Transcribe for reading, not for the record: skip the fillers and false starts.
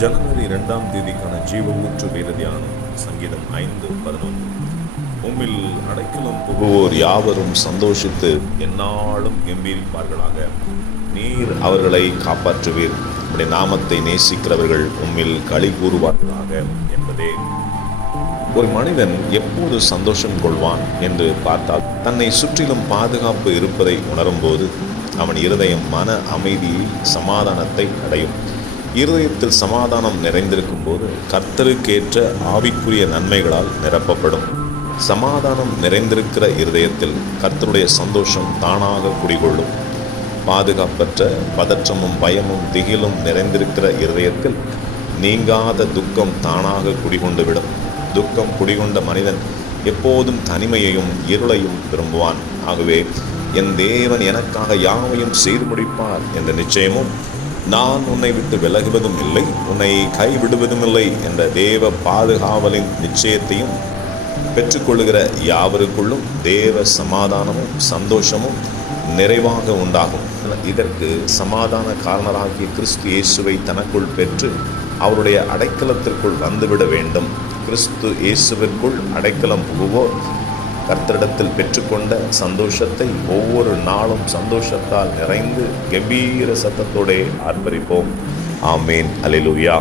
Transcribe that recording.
ஜனவரி 2 ஜீவ ஊற்று வேத தியானம். சங்கீதம் 5:11. உம்மில் அடைக்கலம் புகுவோர் யாவரும் சந்தோஷித்து எந்நாளும் கம்பீரிப்பார்களாக. நீர் அவர்களை காப்பாற்றுவீர். உம்முடைய நாமத்தை நேசிக்கிறவர்கள் உம்மில் களி கூறுவார்களாக என்பதே. ஒரு மனிதன் எப்போது சந்தோஷம் கொள்வான் என்று பார்த்தால், தன்னை சுற்றிலும் பாதுகாப்பு இருப்பதை உணரும்போது அவன் இருதயம் மன அமைதியை, சமாதானத்தை அடையும். இருதயத்தில் சமாதானம் நிறைந்திருக்கும் போது கர்த்தருக்கேற்ற ஆவிக்குரிய நன்மைகளால் நிரப்பப்படும். சமாதானம் நிறைந்திருக்கிற இருதயத்தில் கர்த்தருடைய சந்தோஷம் தானாக குடிகொள்ளும். பாதுகாப்பற்ற பதற்றமும் பயமும் திகிலும் நிறைந்திருக்கிற இருதயத்தில் நீங்காத துக்கம் தானாக குடிகொண்டுவிடும். துக்கம் குடிகொண்ட மனிதன் எப்போதும் தனிமையையும் இருளையும் விரும்புவான். ஆகவே என் தேவன் எனக்காக யாவையும் செய்து முடிப்பார் என்ற நிச்சயமும், நான் உன்னை விட்டு விலகுவதும் இல்லை, உன்னை கைவிடுவதும் இல்லை என்ற தேவ பாதுகாவலின் நிச்சயத்தையும் பெற்றுக்கொள்ளுகிற யாவருக்குள்ளும் தேவ சமாதானமும் சந்தோஷமும் நிறைவாக உண்டாகும். இதற்கு சமாதான காரணராகிய கிறிஸ்து இயேசுவை தனக்குள் பெற்று அவருடைய அடைக்கலத்திற்குள் வந்துவிட வேண்டும். கிறிஸ்து இயேசுவிற்குள் அடைக்கலம் புகுவோர் கர்த்தரிடத்தில் பெற்றுக்கொண்ட சந்தோஷத்தை ஒவ்வொரு நாளும் சந்தோஷத்தால் நிறைந்து கம்பீர சத்தத்தோடே ஆர்ப்பரிப்போம். ஆமேன். அல்லேலூயா.